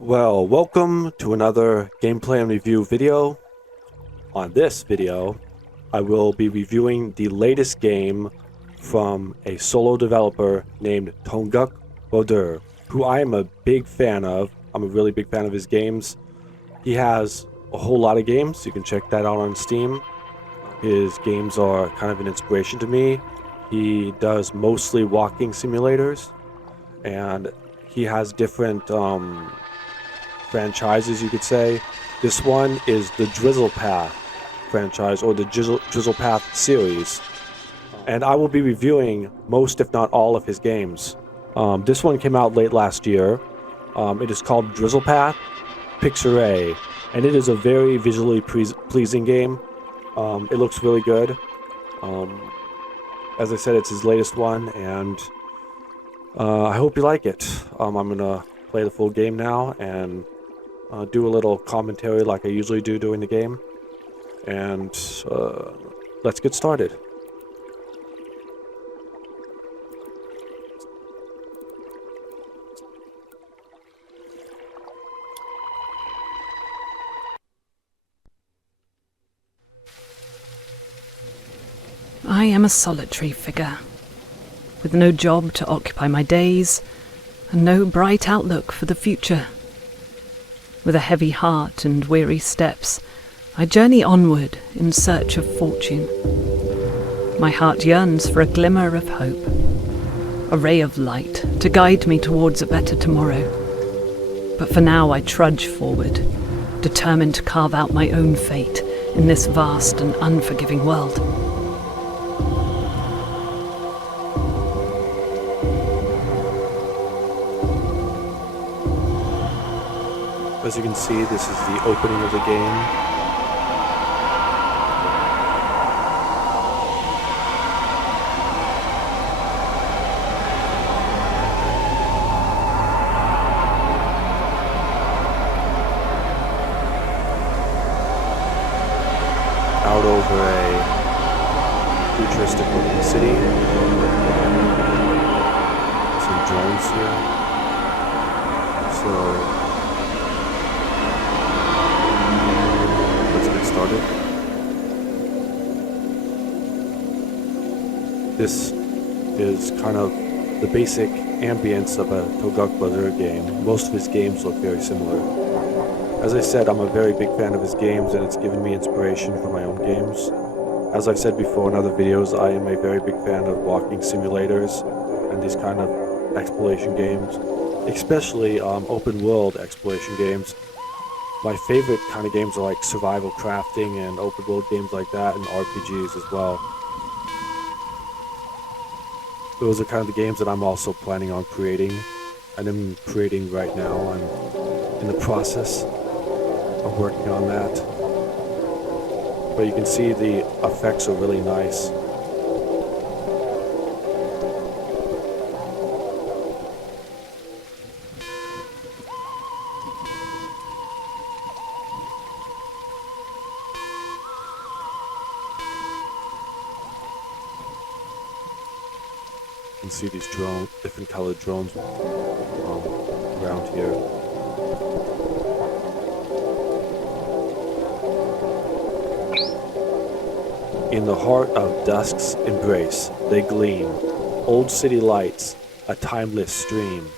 Well, welcome to another gameplay and review video. On this video, I will be reviewing the latest game from a solo developer named Tonguc Bodur, who I am a big fan of. I'm a really big fan of his games. He has a whole lot of games. You can check that out on Steam. His games are kind of an inspiration to me. He does mostly walking simulators, and he has different franchises, you could say. This one is the Drizzlepath franchise, or the Drizzlepath Series, and I will be reviewing most, if not all, of his games. This one came out late last year. It is called Drizzlepath Picturae, and it is a very visually pleasing game. It looks really good. As I said, it's his latest one, and I hope you like it. I'm gonna play the full game now and do a little commentary like I usually do during the game. And let's get started. I am a solitary figure, with no job to occupy my days, and no bright outlook for the future. With a heavy heart and weary steps, I journey onward in search of fortune. My heart yearns for a glimmer of hope, a ray of light to guide me towards a better tomorrow. But for now I trudge forward, determined to carve out my own fate in this vast and unforgiving world. As you can see, this is the opening of the game. Out over a futuristic looking city. Some drones here. So started. This is kind of the basic ambience of a Tonguc Bodur game. Most of his games look very similar. As I said, I'm a very big fan of his games, and it's given me inspiration for my own games. As I've said before in other videos, I am a very big fan of walking simulators and these kind of exploration games, especially open world exploration games. My favorite kind of games are like survival crafting and open world games like that, and RPGs as well. Those are kind of the games that I'm also planning on creating, and I'm creating right now. I'm in the process of working on that. But you can see the effects are really nice. You can see these different colored drones around here. In the heart of dusk's embrace, they gleam, old city lights, a timeless stream.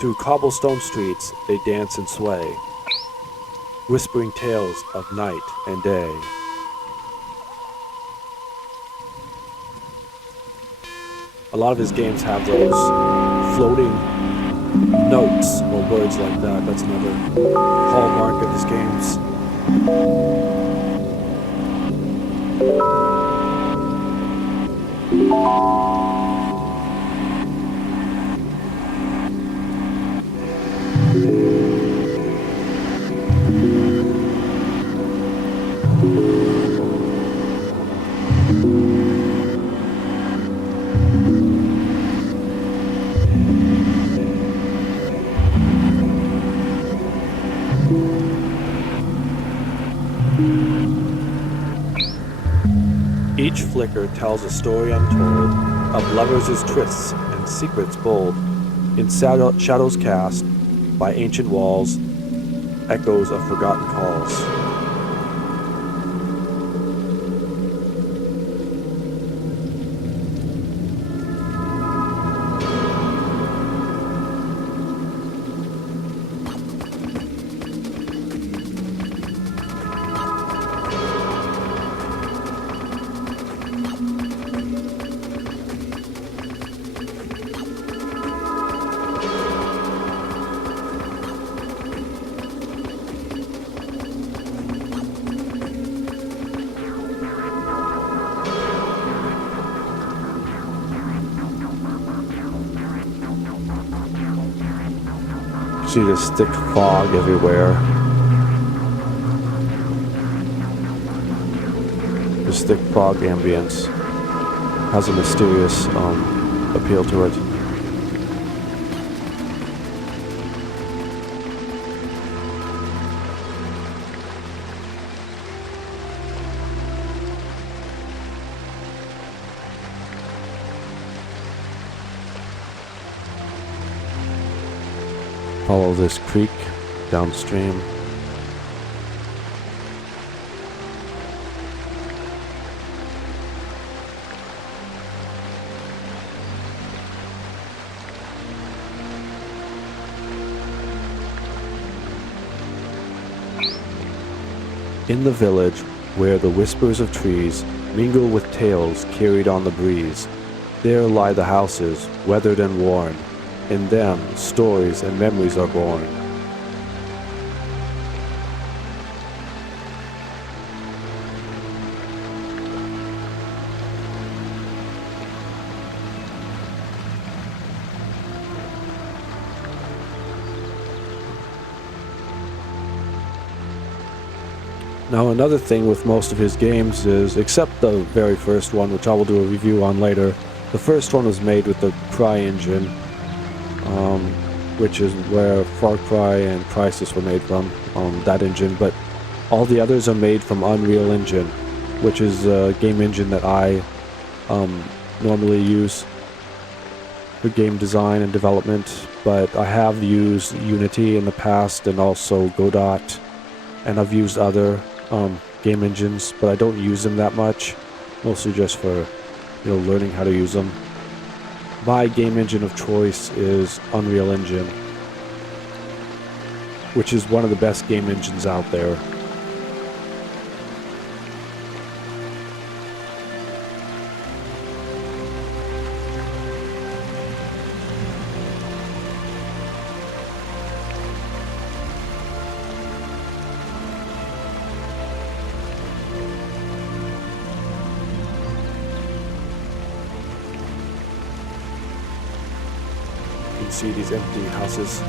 Through cobblestone streets, they dance and sway, whispering tales of night and day. A lot of his games have those floating notes or words like that. That's another hallmark of his games. Each flicker tells a story untold of lovers' trysts and secrets bold, in shadows cast by ancient walls echoes of forgotten calls. See this thick fog everywhere. This thick fog ambience has a mysterious appeal to it. Follow this creek downstream. In the village, where the whispers of trees mingle with tales carried on the breeze, there lie the houses, weathered and worn. In them, stories and memories are born. Now another thing with most of his games is, except the very first one, which I will do a review on later, the first one was made with the CryEngine, which is where Far Cry and Crysis were made from, that engine, but all the others are made from Unreal Engine, which is a game engine that I normally use for game design and development, but I have used Unity in the past and also Godot, and I've used other game engines, but I don't use them that much, mostly just for learning how to use them. My game engine of choice is Unreal Engine, which is one of the best game engines out there. You can see these empty houses.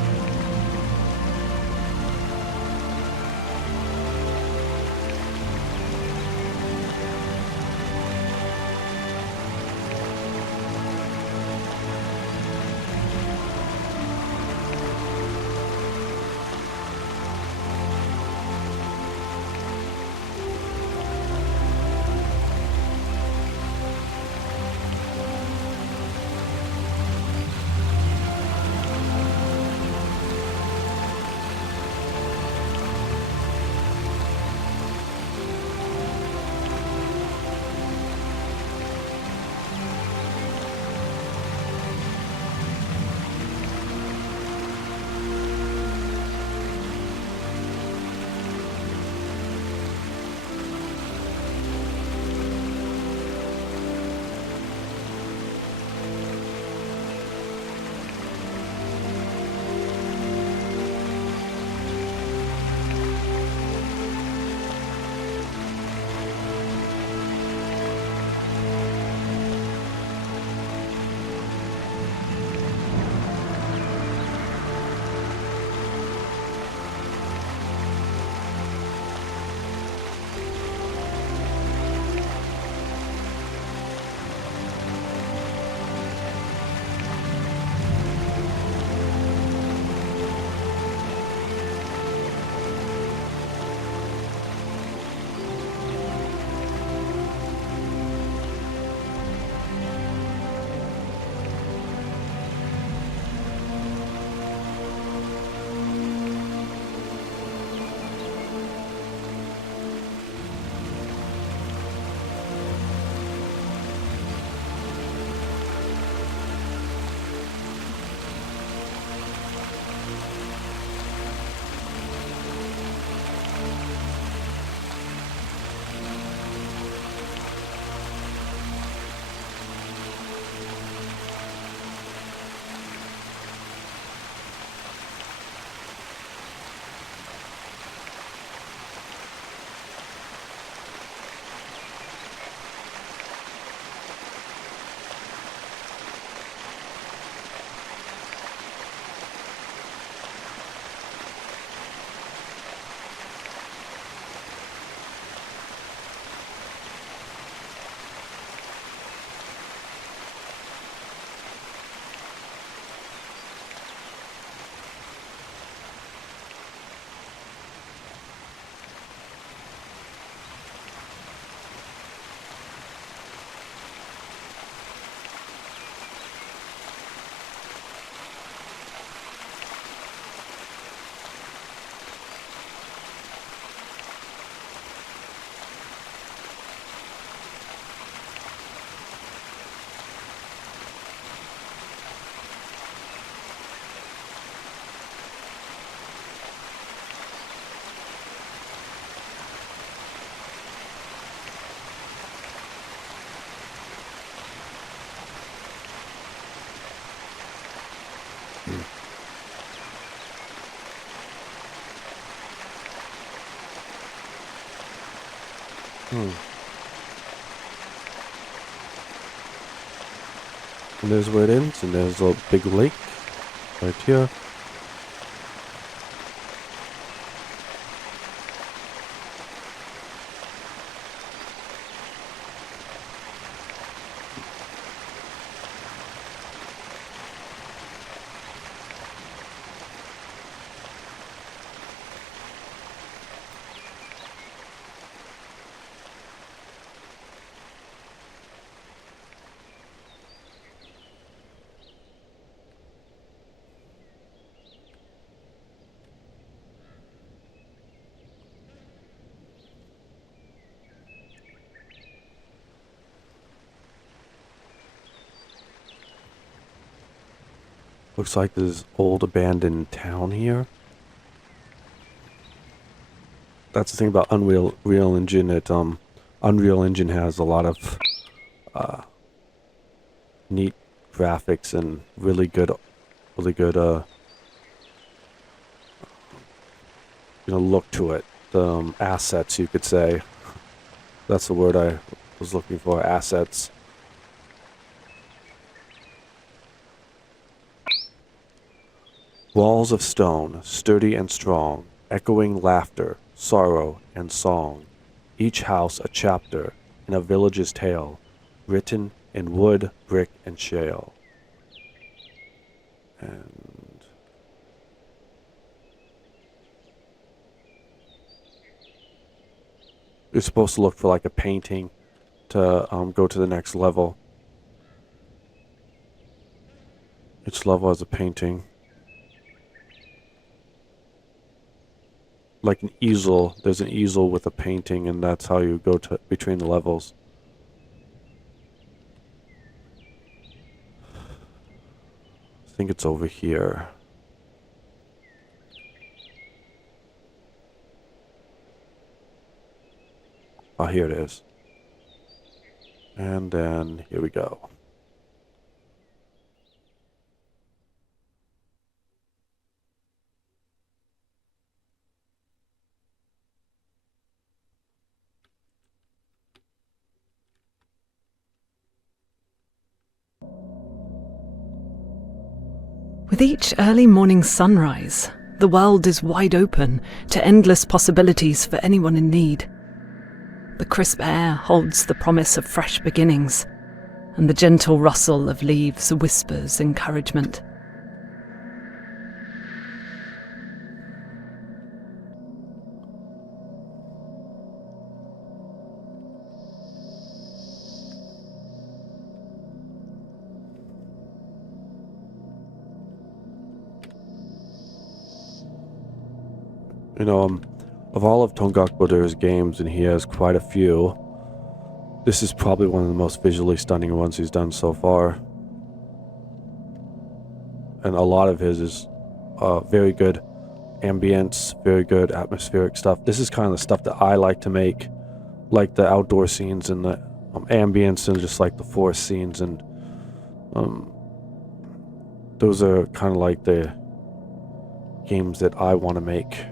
And there's where it ends, and there's a big lake right here. Looks like this old abandoned town here. That's the thing about Unreal Engine. Unreal Engine has a lot of neat graphics and really good, look to it. Assets, you could say. That's the word I was looking for. Assets. Walls of stone, sturdy and strong, echoing laughter, sorrow, and song. Each house a chapter in a village's tale, written in wood, brick, and shale. And you're supposed to look for like a painting to go to the next level. Each level has a painting. Like an easel. There's an easel with a painting, and that's how you go to between the levels. I think it's over here. Oh, here it is. And then here we go. With each early morning sunrise, the world is wide open to endless possibilities for anyone in need. The crisp air holds the promise of fresh beginnings, and the gentle rustle of leaves whispers encouragement. Of all of Tonguc Bodur's games, and he has quite a few, this is probably one of the most visually stunning ones he's done so far. And a lot of his is very good ambience, very good atmospheric stuff. This is kind of the stuff that I like to make, like the outdoor scenes and the ambience and just like the forest scenes, and those are kind of like the games that I want to make.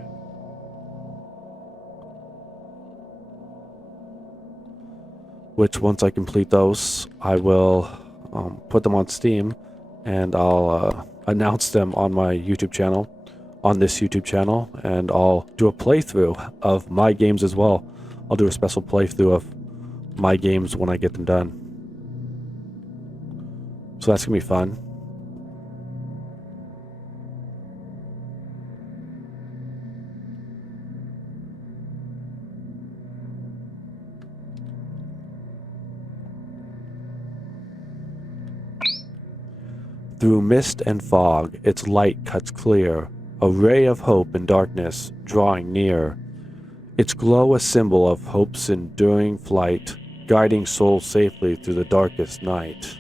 Which once I complete those, I will put them on Steam, and I'll announce them on my YouTube channel, on this YouTube channel, and I'll do a playthrough of my games as well. I'll do a special playthrough of my games when I get them done. So that's gonna be fun. Through mist and fog, its light cuts clear, a ray of hope in darkness, drawing near. Its glow a symbol of hope's enduring flight, guiding souls safely through the darkest night.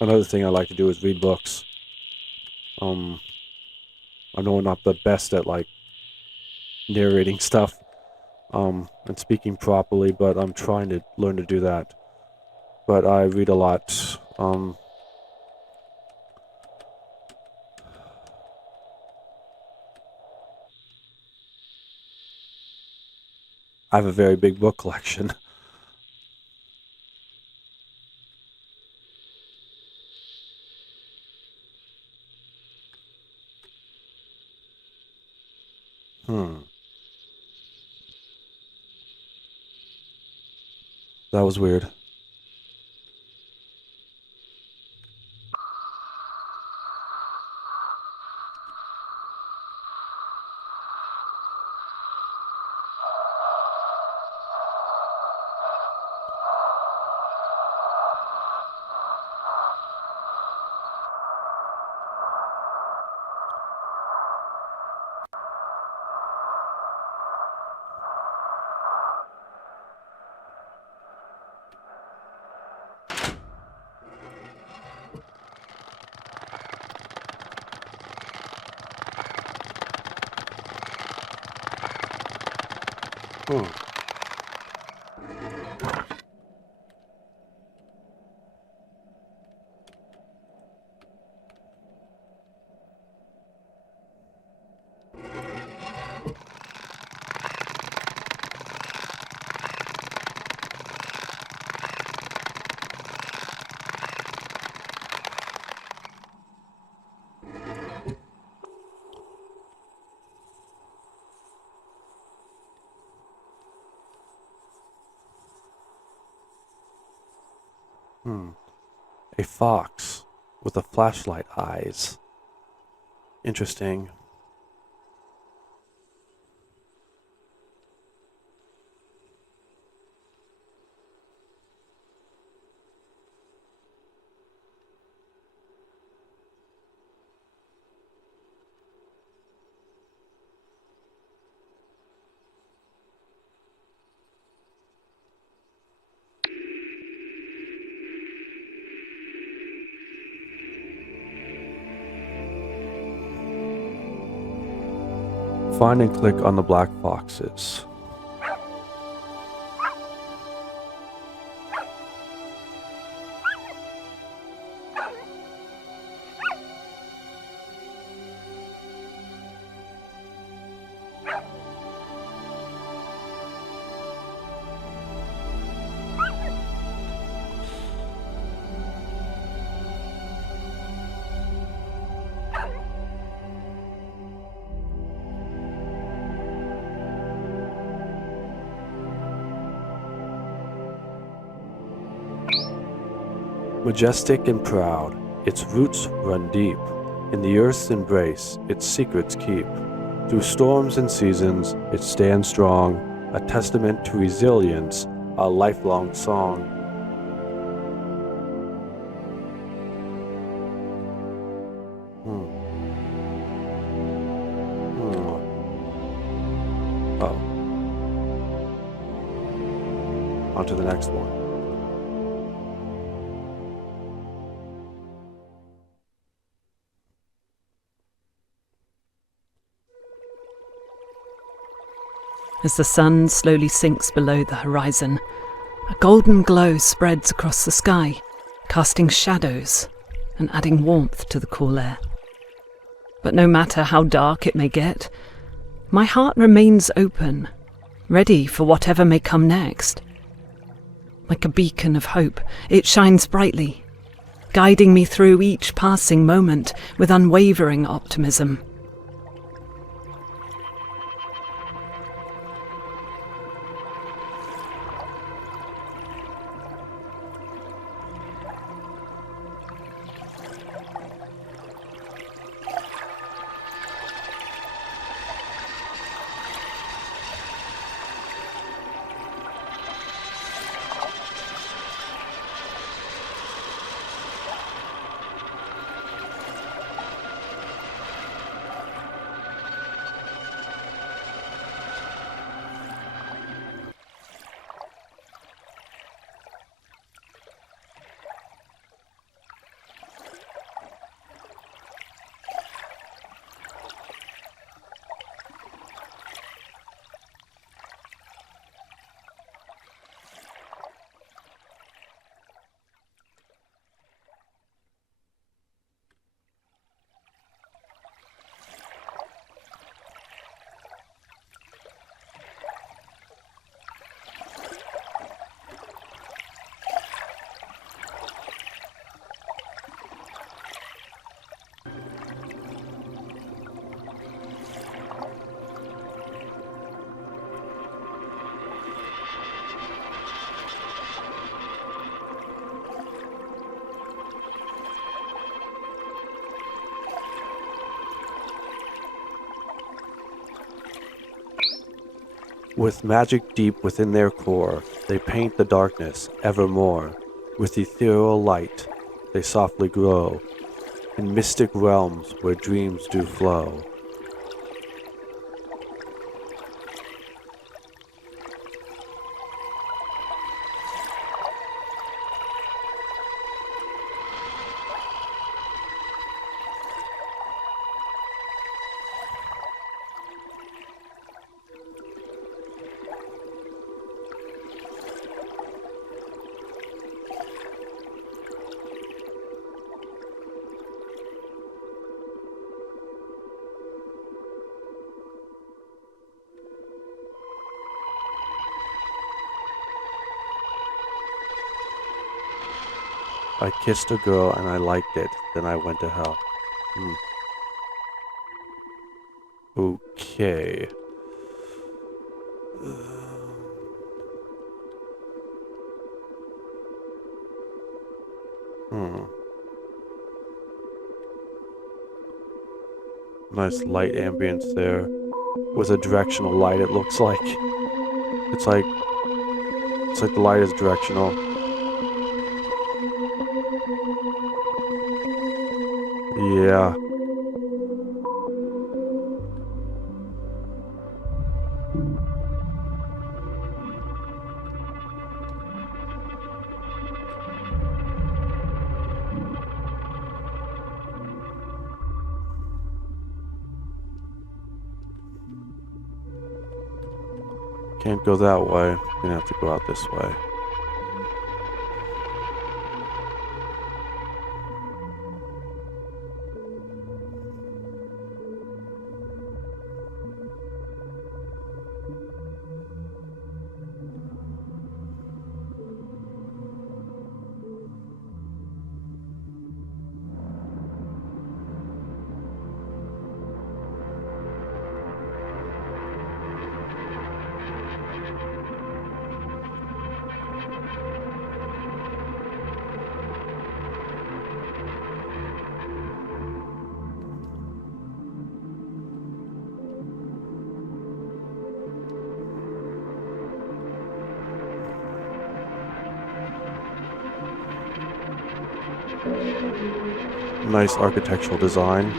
Another thing I like to do is read books. I know I'm not the best at like narrating stuff, and speaking properly, but I'm trying to learn to do that. But I read a lot. I have a very big book collection. That was weird. A fox with a flashlight eyes. Interesting. Find and click on the black foxes. Majestic and proud, its roots run deep. In the earth's embrace, its secrets keep. Through storms and seasons, it stands strong, a testament to resilience, a lifelong song. Oh. On to the next one. As the sun slowly sinks below the horizon, a golden glow spreads across the sky, casting shadows and adding warmth to the cool air. But no matter how dark it may get, my heart remains open, ready for whatever may come next. Like a beacon of hope, it shines brightly, guiding me through each passing moment with unwavering optimism. With magic deep within their core, they paint the darkness evermore. With ethereal light, they softly glow in mystic realms where dreams do flow. I kissed a girl and I liked it, then I went to hell. Okay. Nice light ambience there. With a directional light, it looks like. It's like the light is directional. Yeah. Can't go that way. Gonna have to go out this way. Nice architectural design.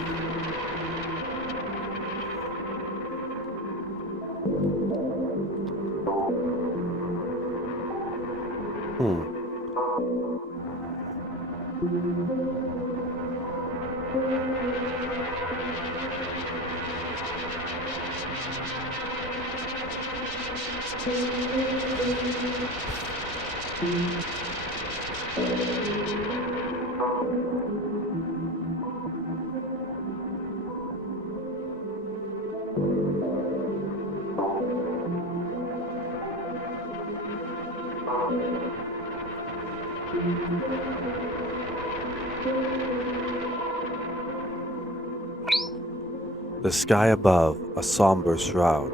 The sky above, a somber shroud,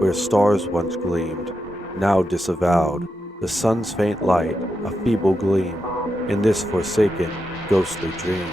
where stars once gleamed, now disavowed, the sun's faint light, a feeble gleam, in this forsaken, ghostly dream.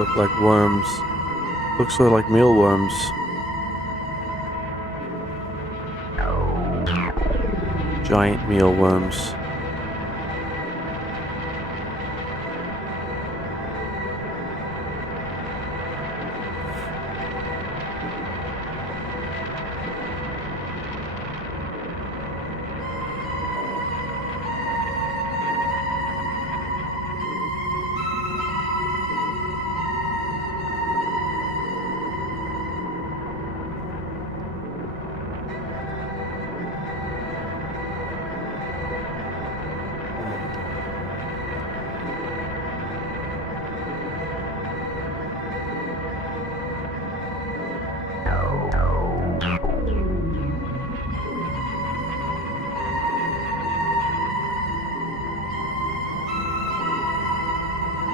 look like worms. Looks sort of like mealworms. Giant mealworms.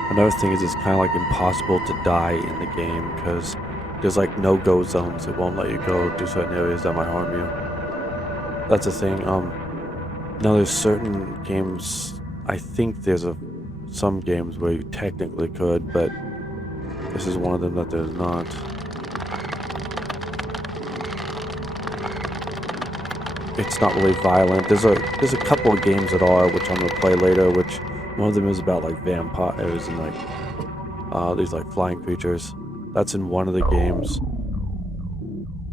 Another thing is it's kind of like impossible to die in the game because there's like no-go zones. It won't let you go to certain areas that might harm you. That's a thing. Now there's certain games, I think there's some games where you technically could, but this is one of them that there's not. It's not really violent. There's a couple of games that are, which I'm gonna play later, which one of them is about like vampires and like these like flying creatures. That's in one of the games.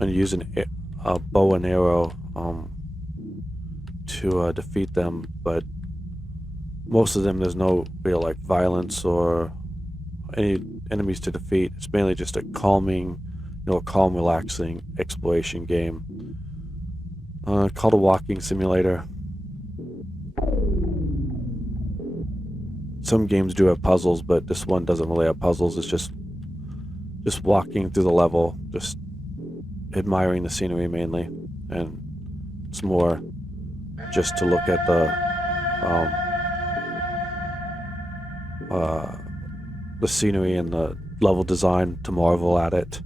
And you use a bow and arrow to defeat them, but most of them there's no real like violence or any enemies to defeat. It's mainly just a calming, a calm, relaxing exploration game. Called a walking simulator. Some games do have puzzles, but this one doesn't really have puzzles. It's just walking through the level, just admiring the scenery mainly, and it's more just to look at the scenery and the level design, to marvel at it.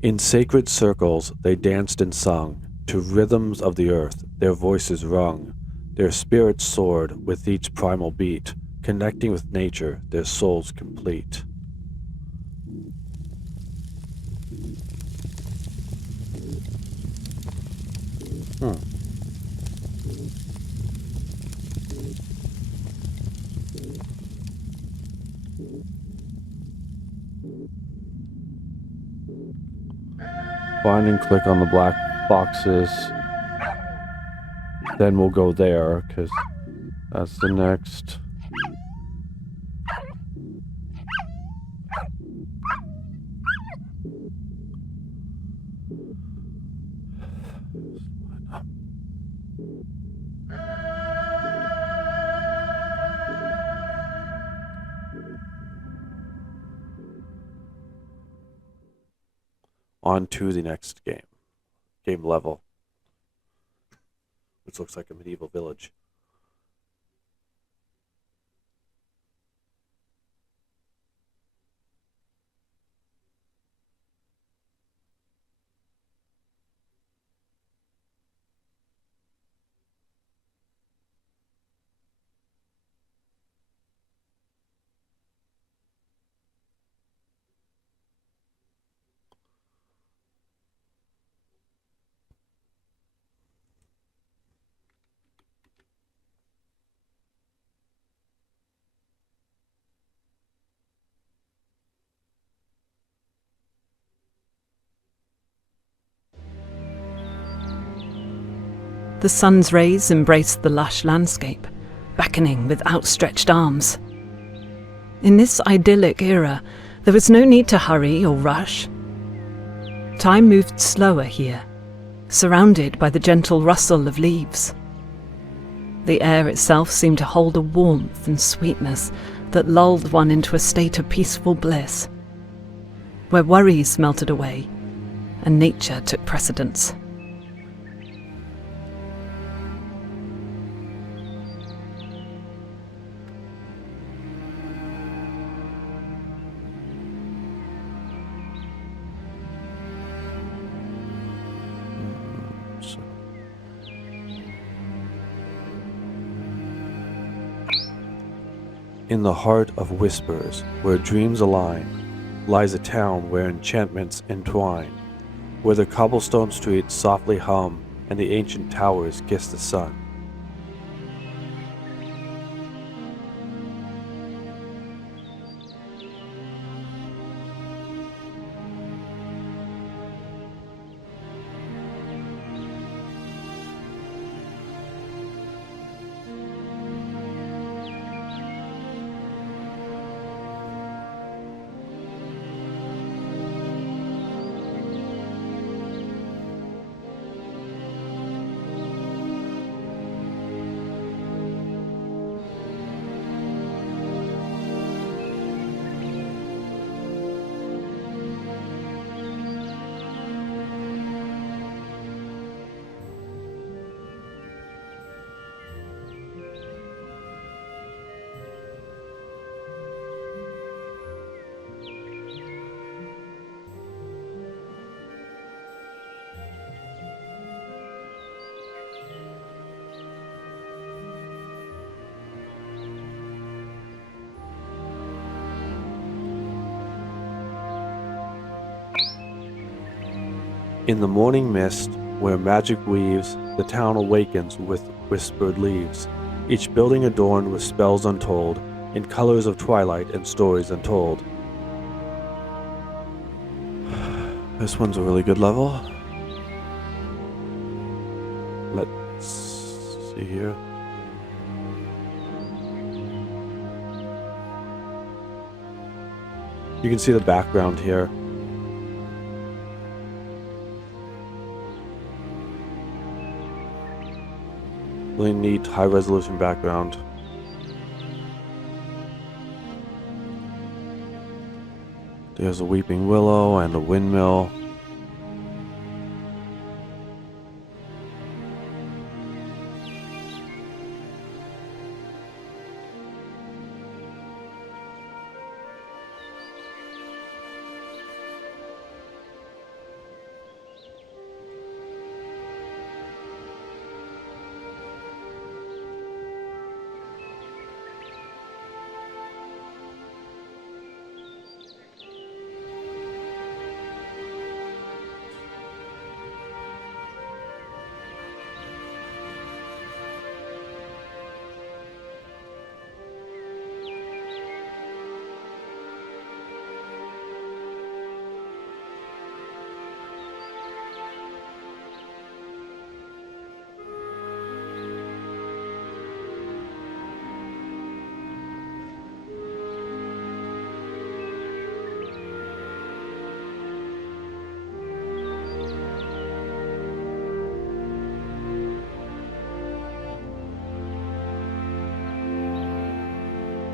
In sacred circles they danced and sung, to rhythms of the earth their voices rung. Their spirits soared with each primal beat, connecting with nature, their souls complete. Find and click on the black boxes. Then we'll go there, because that's the next. On to the next game level, which looks like a medieval village. The sun's rays embraced the lush landscape, beckoning with outstretched arms. In this idyllic era, there was no need to hurry or rush. Time moved slower here, surrounded by the gentle rustle of leaves. The air itself seemed to hold a warmth and sweetness that lulled one into a state of peaceful bliss, where worries melted away and nature took precedence. In the heart of whispers, where dreams align, lies a town where enchantments entwine, where the cobblestone streets softly hum and the ancient towers kiss the sun. In the morning mist, where magic weaves, the town awakens with whispered leaves, each building adorned with spells untold, in colors of twilight and stories untold. This one's a really good level. Let's see here. You can see the background here. Really neat high resolution background. There's a weeping willow and a windmill.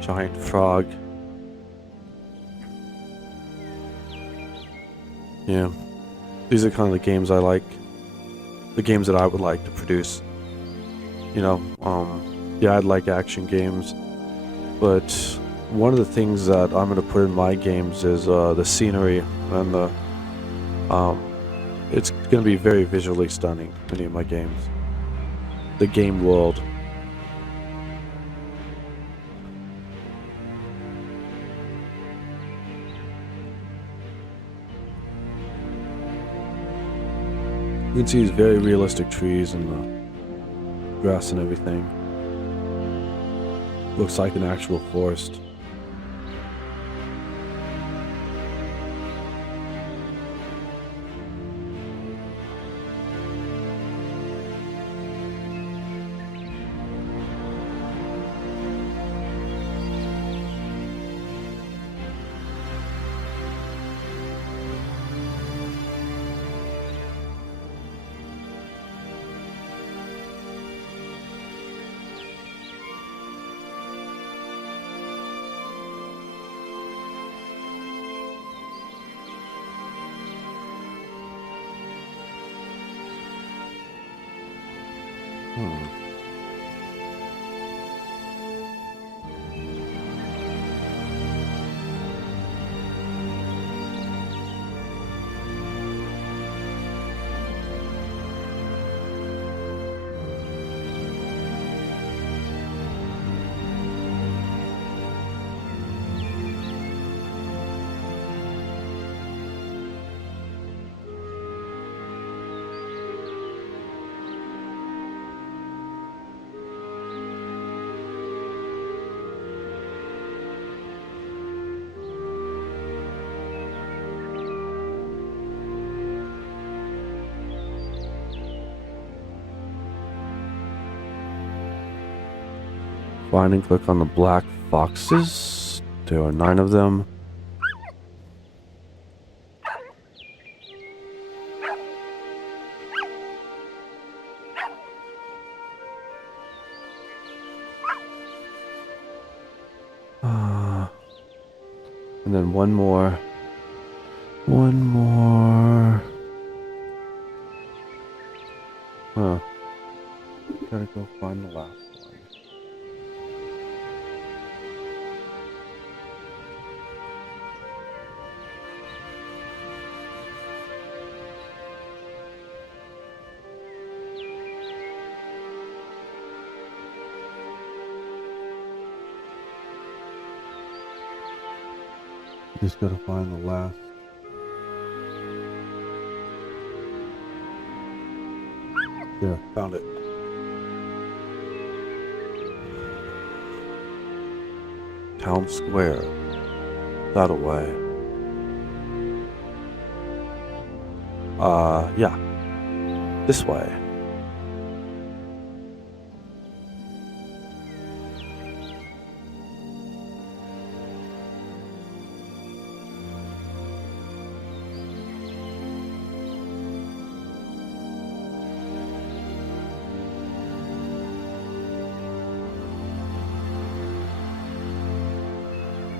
Giant frog. Yeah. These are kind of the games I like. The games that I would like to produce. You know, yeah, I'd like action games. But one of the things that I'm going to put in my games is the scenery and the... it's going to be very visually stunning, many of my games. The game world. You can see these very realistic trees and the grass and everything. Looks like an actual forest. Find and click on the black boxes. There are 9 of them. And then one more. One more. Huh. Gotta go find the last one. Just gotta find the last. There, found it. Town Square. That away. Yeah. This way.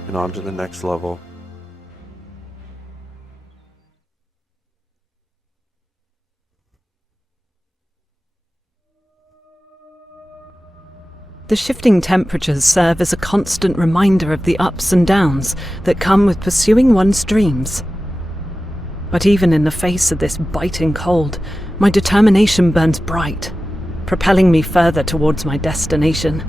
And on to the next level. The shifting temperatures serve as a constant reminder of the ups and downs that come with pursuing one's dreams. But even in the face of this biting cold, my determination burns bright, propelling me further towards my destination.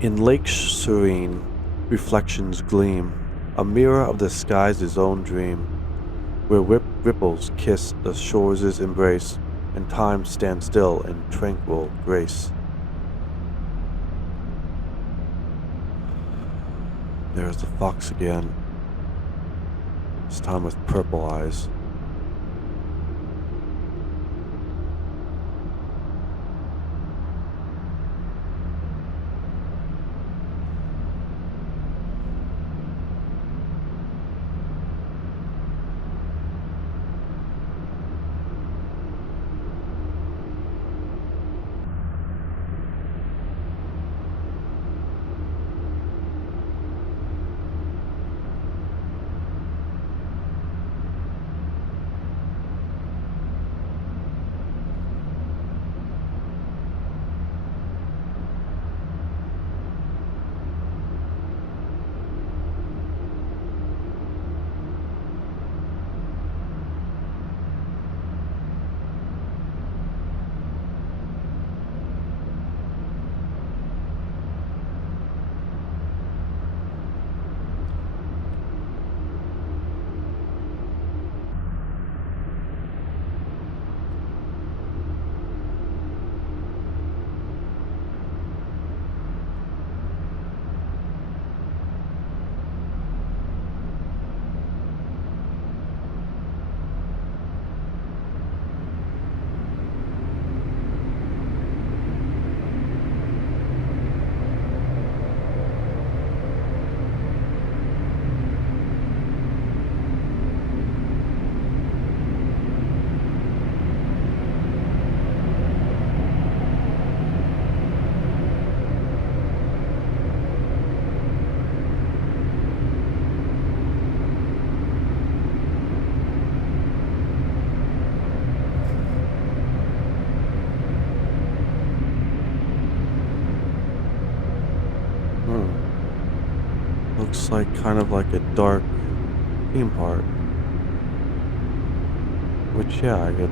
In Lake Serene, reflections gleam, a mirror of the sky's his own dream, where ripples kiss the shore's embrace, and time stands still in tranquil grace. There's the fox again, this time with purple eyes. Looks like kind of like a dark theme park. Which, yeah, I get.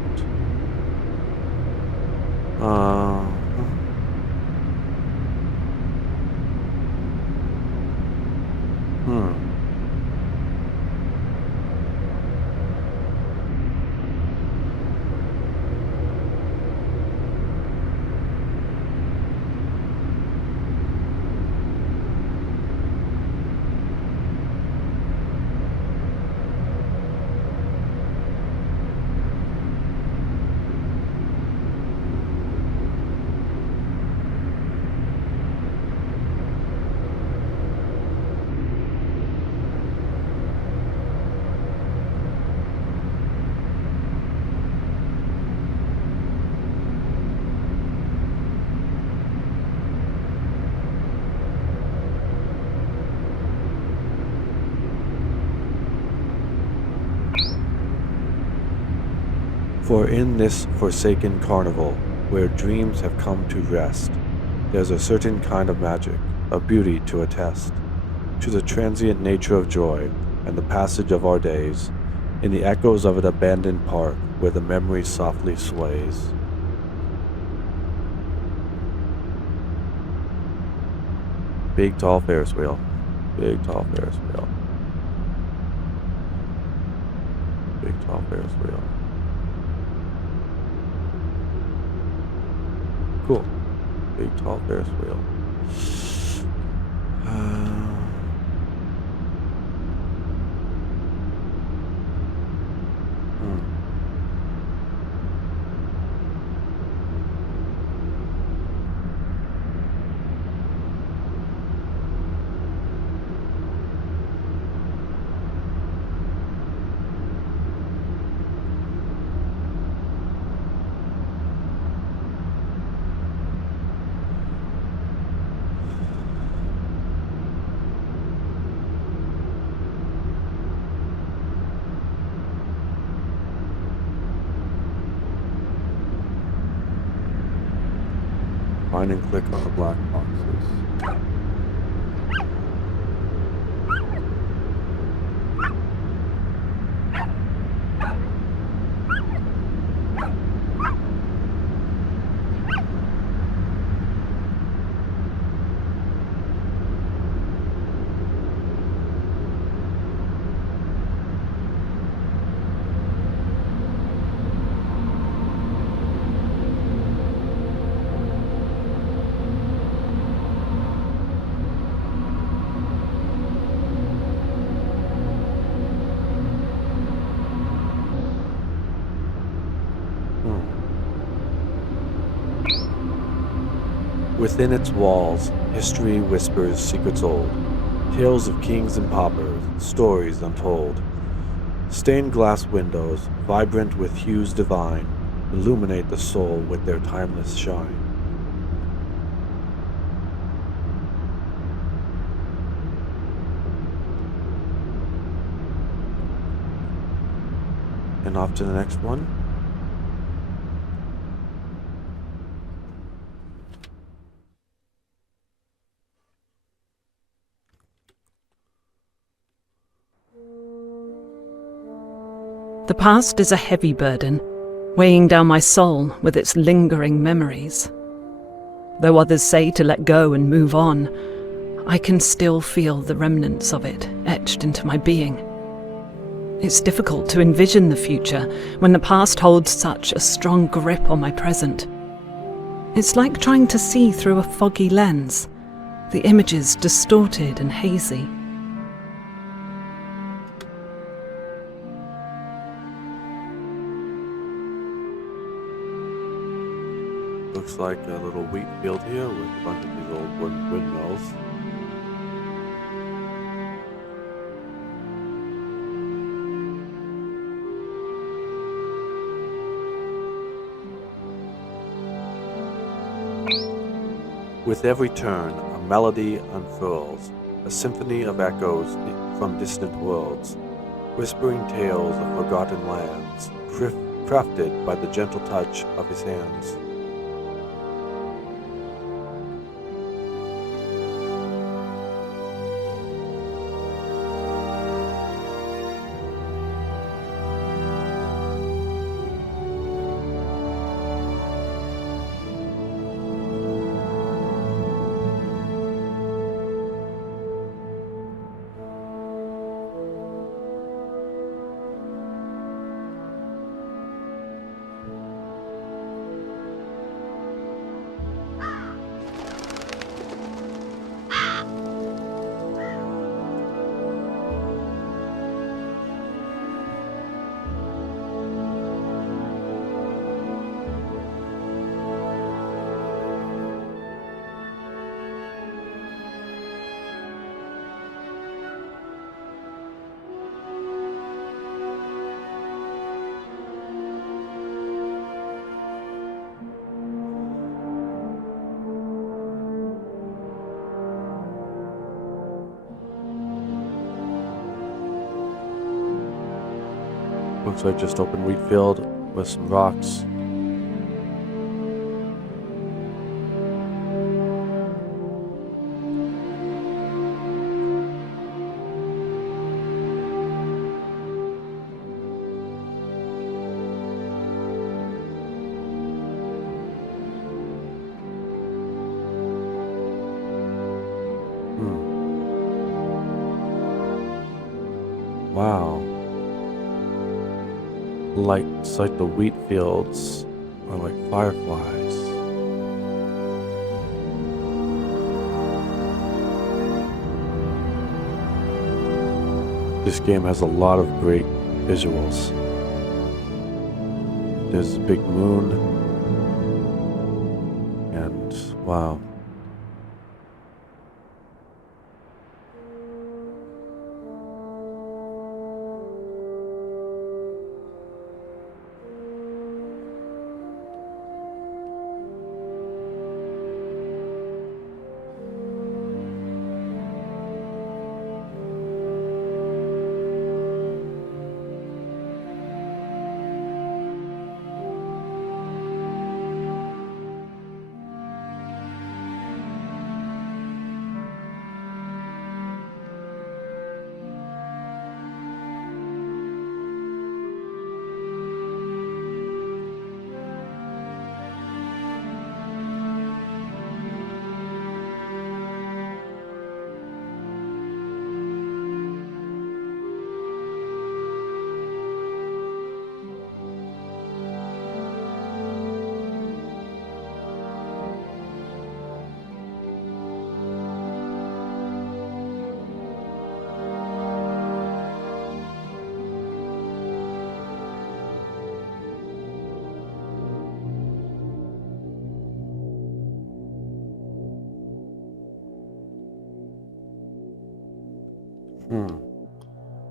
For in this forsaken carnival, where dreams have come to rest, there's a certain kind of magic, a beauty to attest, to the transient nature of joy, and the passage of our days, in the echoes of an abandoned park, where the memory softly sways. Big tall Ferris wheel. Big tall Ferris wheel. Big tall Ferris wheel. Cool. Big tall Ferris wheel. Find and click on the black boxes. Within its walls, history whispers secrets old, tales of kings and paupers, stories untold. Stained glass windows, vibrant with hues divine, illuminate the soul with their timeless shine. And off to the next one. The past is a heavy burden, weighing down my soul with its lingering memories. Though others say to let go and move on, I can still feel the remnants of it etched into my being. It's difficult to envision the future when the past holds such a strong grip on my present. It's like trying to see through a foggy lens, the images distorted and hazy. Looks like a little wheat field here with a bunch of these old wooden windmills. With every turn, a melody unfurls, a symphony of echoes from distant worlds, whispering tales of forgotten lands, crafted by the gentle touch of his hands. Looks like just open wheat field with some rocks. Wow. It's like the wheat fields are like fireflies. This game has a lot of great visuals. There's a big moon. And wow.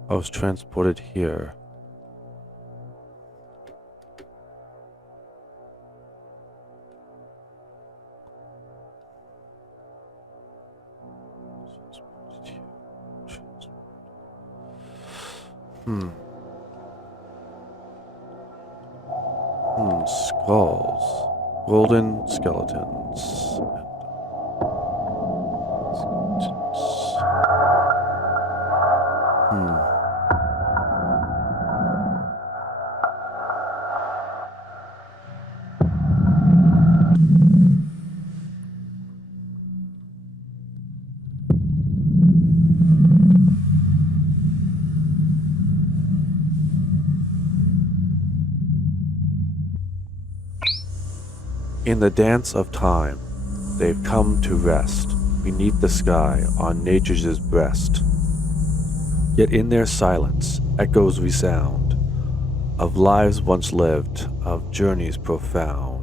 I was transported here. Skulls. Golden skeletons. In the dance of time, they've come to rest beneath the sky on nature's breast. Yet in their silence echoes resound of lives once lived, of journeys profound.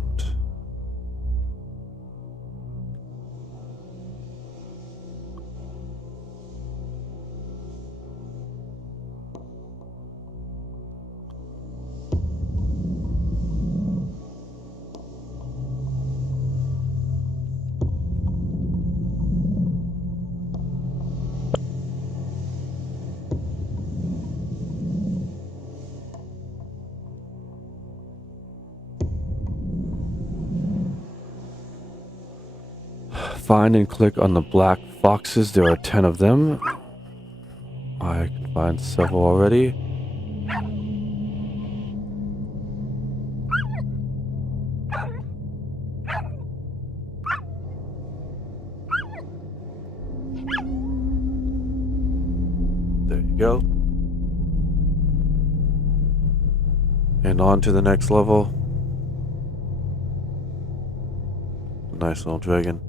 Find and click on the black foxes. There are 10 of them. I can find several already. There you go. And on to the next level. Nice little dragon.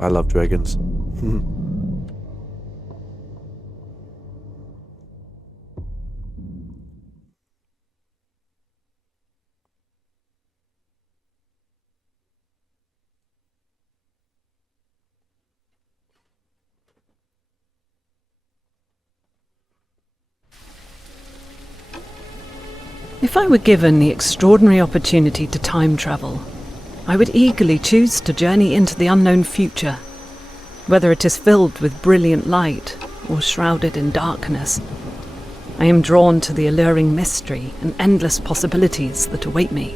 I love dragons. If I were given the extraordinary opportunity to time travel, I would eagerly choose to journey into the unknown future, whether it is filled with brilliant light or shrouded in darkness. I am drawn to the alluring mystery and endless possibilities that await me.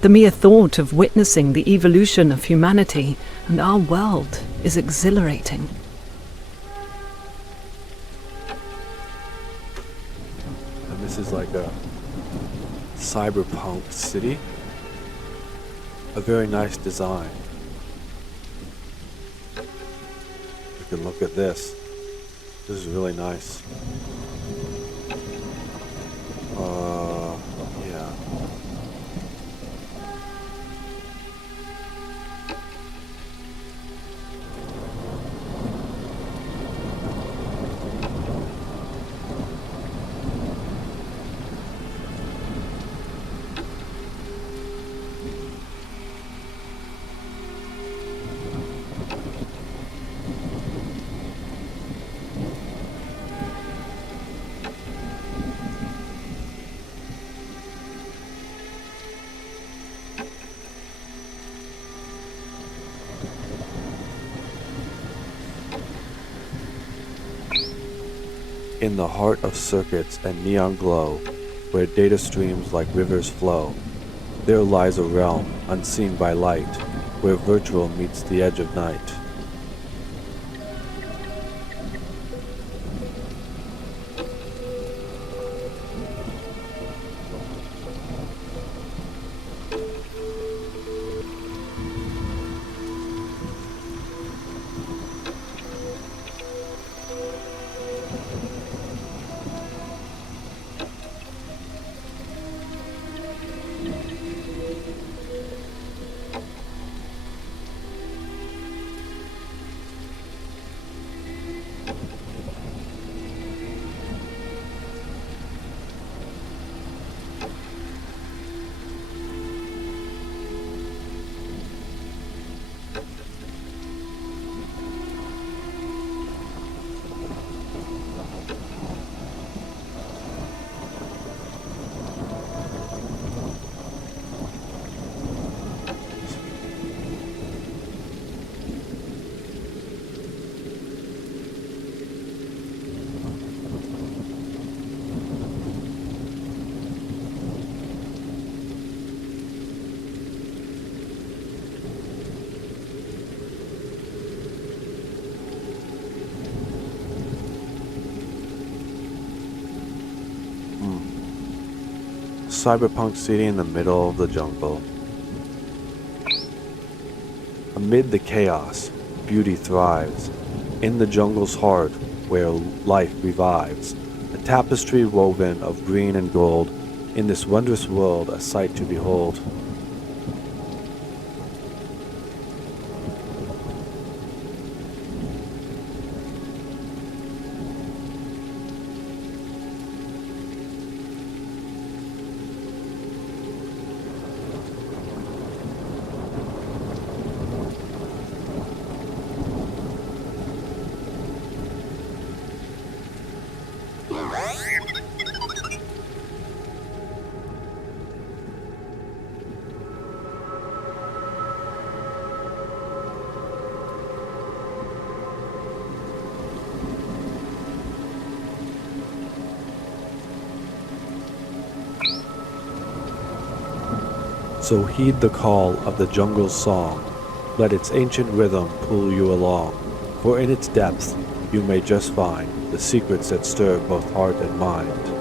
The mere thought of witnessing the evolution of humanity and our world is exhilarating. And this is like a cyberpunk city. A very nice design. You can look at this. This is really nice. Yeah. In the heart of circuits and neon glow, where data streams like rivers flow, there lies a realm unseen by light, where virtual meets the edge of night. Cyberpunk city in the middle of the jungle. Amid the chaos, beauty thrives. In the jungle's heart, where life revives. A tapestry woven of green and gold. In this wondrous world, a sight to behold. So heed the call of the jungle's song. Let its ancient rhythm pull you along. For in its depths you may just find the secrets that stir both heart and mind.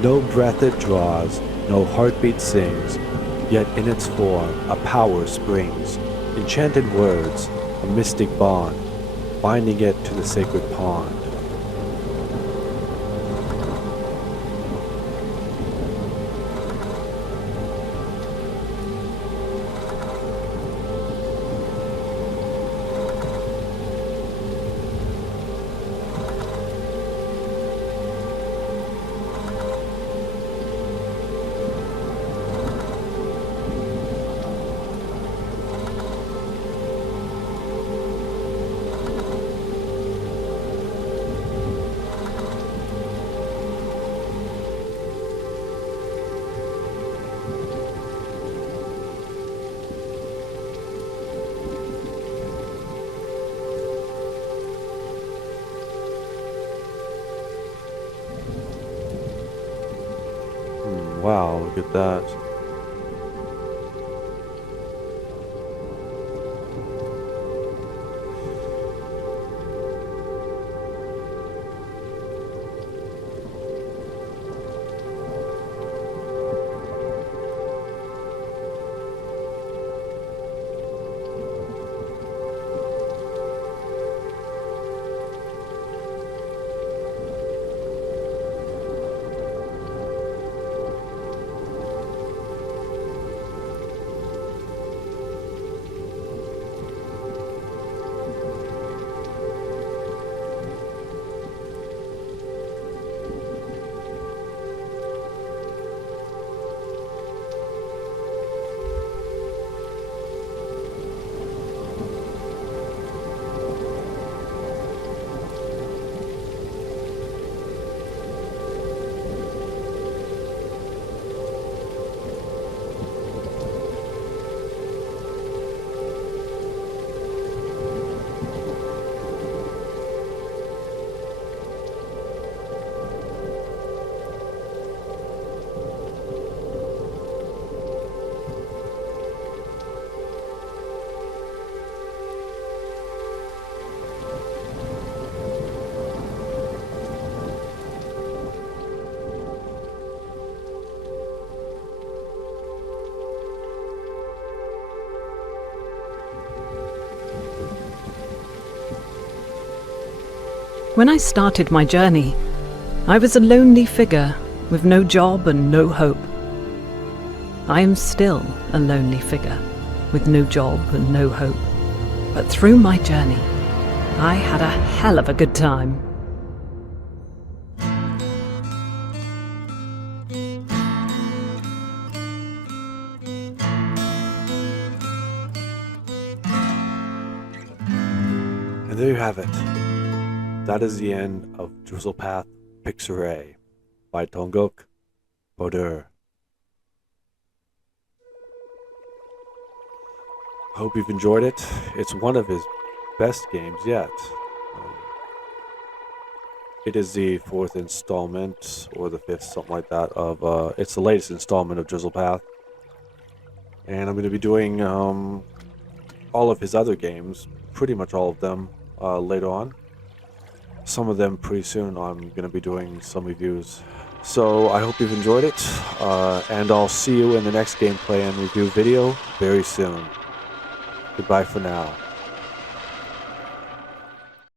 No breath it draws, no heartbeat sings, yet in its form a power springs. Enchanted words, a mystic bond, binding it to the sacred pond. Wow, look at that. When I started my journey, I was a lonely figure with no job and no hope. I am still a lonely figure with no job and no hope. But through my journey, I had a hell of a good time. And there you have it. That is the end of Drizzlepath Picturae by Tonguc Bodur. I hope you've enjoyed it. It's one of his best games yet. It is the 4th installment, or the 5th, something like that, of, it's the latest installment of Drizzlepath. And I'm going to be doing all of his other games, pretty much all of them, later on. Some of them pretty soon. I'm going to be doing some reviews. So I hope you've enjoyed it, and I'll see you in the next gameplay and review video very soon. Goodbye for now.